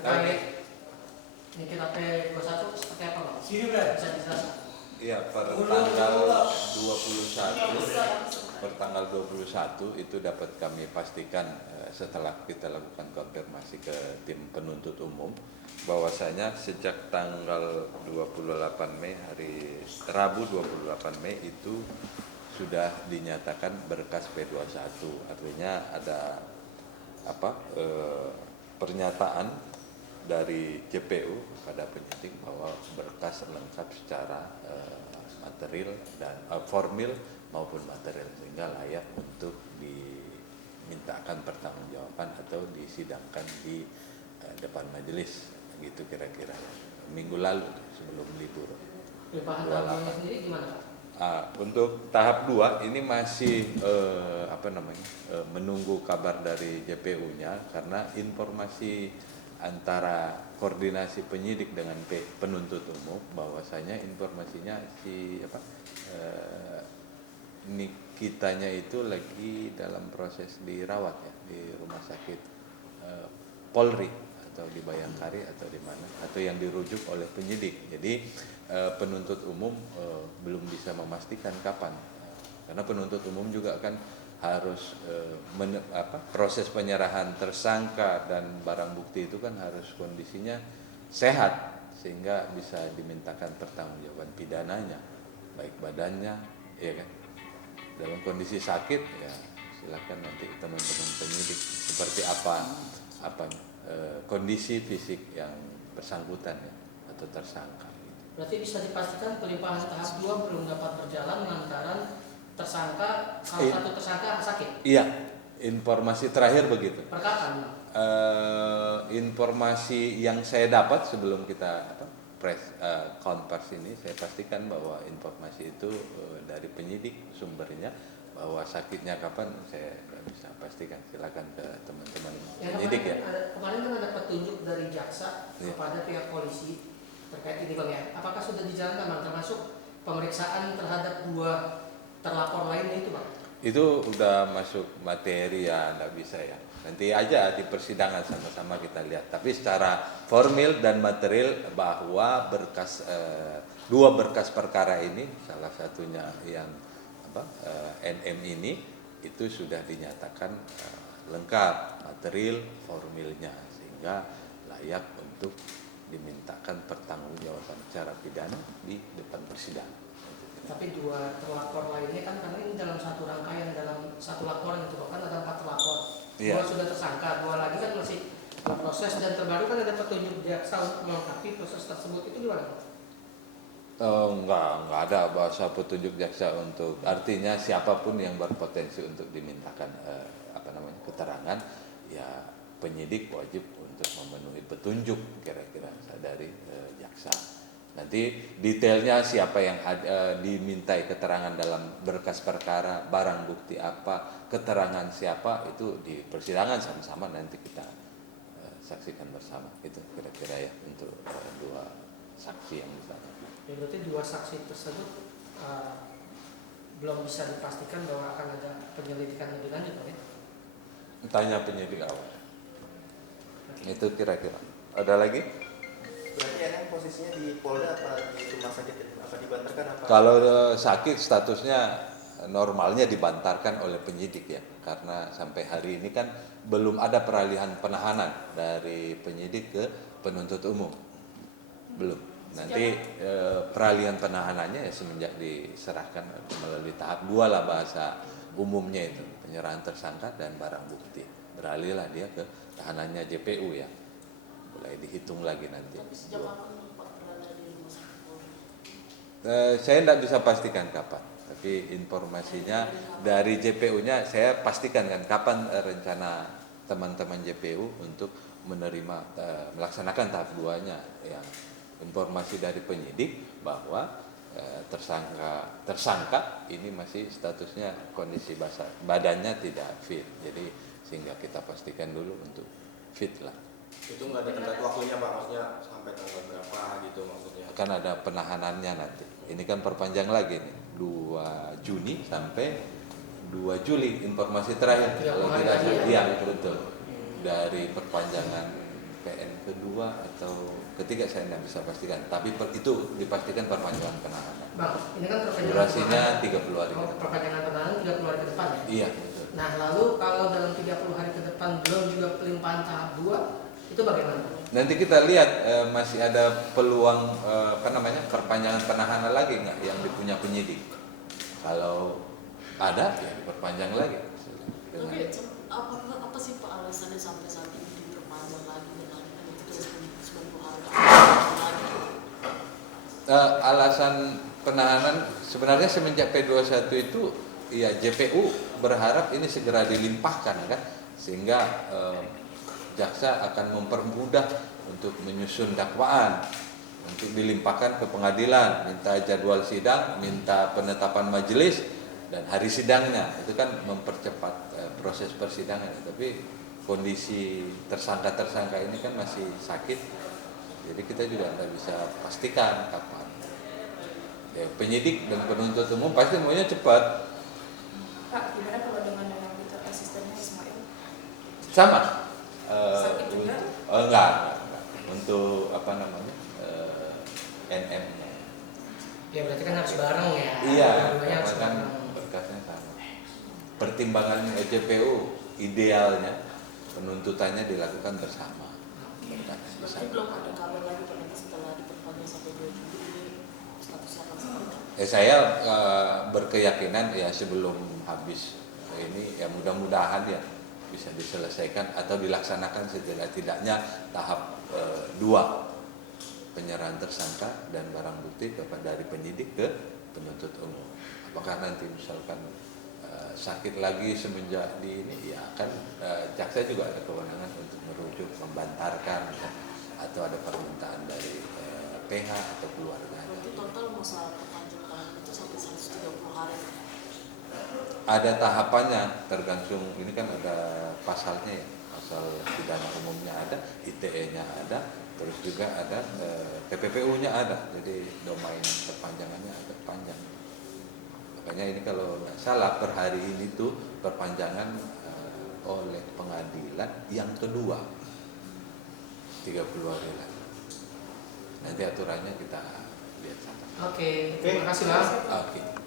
terkait Nikita P21 seperti apa Pak? Bisa dijelaskan? Iya, per tanggal 21 itu dapat kami pastikan setelah kita lakukan konfirmasi ke tim penuntut umum bahwasanya sejak tanggal 28 Mei hari Rabu 28 Mei itu sudah dinyatakan berkas P21, artinya ada pernyataan dari JPU pada penyidik bahwa berkas lengkap secara material dan formil maupun material, sehingga layak untuk dimintakan pertanggungjawaban atau disidangkan di depan majelis, gitu kira-kira minggu lalu sebelum libur. Limpahan tahapnya sendiri gimana Pak? Untuk tahap 2 ini masih menunggu kabar dari JPU-nya, karena informasi antara koordinasi penyidik dengan penuntut umum bahwasanya informasinya Nikitanya itu lagi dalam proses dirawat ya di rumah sakit Polri atau di Bayangkari atau di mana, atau yang dirujuk oleh penyidik. Jadi penuntut umum belum bisa memastikan kapan, karena penuntut umum juga kan harus proses penyerahan tersangka dan barang bukti itu kan harus kondisinya sehat sehingga bisa dimintakan pertanggungjawaban pidananya, baik badannya, ya kan. Dalam kondisi sakit ya silakan nanti teman-teman penyidik seperti apa kondisi fisik yang bersangkutan ya, atau tersangka. Berarti bisa dipastikan pelimpahan tahap 2 belum dapat berjalan lantaran salah satu tersangka sakit? Iya, informasi terakhir begitu. Per kapan? Informasi yang saya dapat sebelum kita konversi ini, saya pastikan bahwa informasi itu dari penyidik sumbernya, bahwa sakitnya kapan saya nggak bisa pastikan. Silakan ke teman-teman penyidik ya. Kemarin kan ada petunjuk dari jaksa kepada pihak polisi terkait ini Bang ya. Apakah sudah dijalankan Bang, termasuk pemeriksaan terhadap 2 terlapor lainnya itu Bang? Itu udah masuk materi ya, nggak bisa ya. Nanti aja di persidangan sama-sama kita lihat. Tapi secara formil dan material bahwa dua berkas perkara ini, salah satunya yang NM ini, itu sudah dinyatakan lengkap material formilnya, sehingga layak untuk dimintakan pertanggungjawaban secara pidana di depan persidangan. Tapi 2 terlapor lainnya kan karena ini dalam satu rangkaian, dalam satu laporan itu kan ada 4 terlapor. 2 sudah tersangka, 2 lagi kan masih proses, dan terbaru kan ada petunjuk jaksa untuk melengkapi proses tersebut. Itu gimana Pak? Enggak ada bahasa petunjuk jaksa untuk, artinya siapapun yang berpotensi untuk dimintakan keterangan, ya penyidik wajib untuk memenuhi petunjuk kira-kira dari jaksa. Nanti detailnya siapa yang dimintai keterangan dalam berkas perkara, barang bukti apa, keterangan siapa, itu di persidangan sama-sama nanti kita saksikan bersama. Itu kira-kira ya untuk 2 saksi yang disana. Ya, berarti 2 saksi tersebut belum bisa dipastikan bahwa akan ada penyelidikan lebih lanjut Pak ya? Tanya penyidik awal. Itu kira-kira. Ada lagi? Berarti yang posisinya di Polda apa di rumah sakit, apa dibantarkan apa? Kalau sakit statusnya normalnya dibantarkan oleh penyidik ya, karena sampai hari ini kan belum ada peralihan penahanan dari penyidik ke penuntut umum, belum. Nanti peralihan penahanannya ya semenjak diserahkan melalui tahap 2 lah bahasa umumnya itu, penyerahan tersangka dan barang bukti. Beralihlah dia ke tahanannya JPU ya. Mulai dihitung lagi nanti. Tapi sejak kapan Pak berada di rumah sakit? Saya tidak bisa pastikan kapan, tapi informasinya dari JPU-nya saya pastikan kan kapan rencana teman-teman JPU untuk menerima melaksanakan tahap 2-nya. Ya, informasi dari penyidik bahwa tersangka ini masih statusnya kondisi badannya tidak fit, jadi sehingga kita pastikan dulu untuk fit lah. Itu nggak ada tenggat waktunya Pak, maksudnya sampai tanggal berapa gitu maksudnya? Kan ada penahanannya nanti. Ini kan perpanjang lagi nih, 2 Juni sampai 2 Juli informasi terakhir. Kalau tidak salah, iya betul, dari perpanjangan PN kedua atau ketiga saya tidak bisa pastikan, tapi itu dipastikan perpanjangan penahanan. Bang, ini kan perpanjangan Durasinya penahanan. 30 hari ke Oh, depan. perpanjangan penahanan 30 hari ke depan ya? Iya, betul. Nah, lalu kalau dalam 30 hari ke depan belum juga pelimpahan tahap 2, itu bagaimana? Nanti kita lihat masih ada peluang perpanjangan penahanan lagi nggak yang dipunya penyidik. Kalau ada ya diperpanjang lagi. Tapi apa sih Pak alasannya sampai saat ini diperpanjang lagi dengan itu 90 hari lagi? Alasan penahanan sebenarnya semenjak P21 itu ya JPU berharap ini segera dilimpahkan kan, sehingga jaksa akan mempermudah untuk menyusun dakwaan, untuk dilimpahkan ke pengadilan, minta jadwal sidang, minta penetapan majelis dan hari sidangnya. Itu kan mempercepat proses persidangan. Tapi kondisi tersangka ini kan masih sakit, jadi kita juga tidak bisa pastikan kapan. Ya, penyidik dan penuntut umum pasti maunya cepat. Pak, gimana kalau dengan itu asistennya Ismail? Sama. Sakit juga? Enggak. Untuk NM-nya. Ya berarti kan harus bareng ya. Iya, Dua-duanya harus karena kan bareng. berkasnya sama. Pertimbangan JPU idealnya penuntutannya dilakukan bersama. Berkasnya Berarti bersama. belum ada kabar lagi Pak nanti setelah diperpanjang sampai 2 Juli ini statusnya akan seperti apa? Saya berkeyakinan ya sebelum habis ini ya mudah-mudahan ya bisa diselesaikan atau dilaksanakan setidak-tidaknya tahap 2 penyerahan tersangka dan barang bukti kepada dari penyidik ke penuntut umum. Apakah nanti misalkan sakit lagi semenjak di ini ya kan jaksa juga ada kewenangan untuk merujuk, membantarkan ya, atau ada permintaan dari PH atau keluarga. Berarti total masa perpanjangan itu sampai 130 hari. Ada tahapannya tergantung, ini kan ada pasalnya ya, pasal pidana umumnya ada, ITE-nya ada, terus juga ada TPPU-nya ada, jadi domain perpanjangannya agak panjang. Makanya ini kalau nggak salah per hari ini tuh perpanjangan oleh pengadilan yang kedua 30 hari lagi. Nanti aturannya kita lihat sama. Oke, terima kasih Bang. Oke.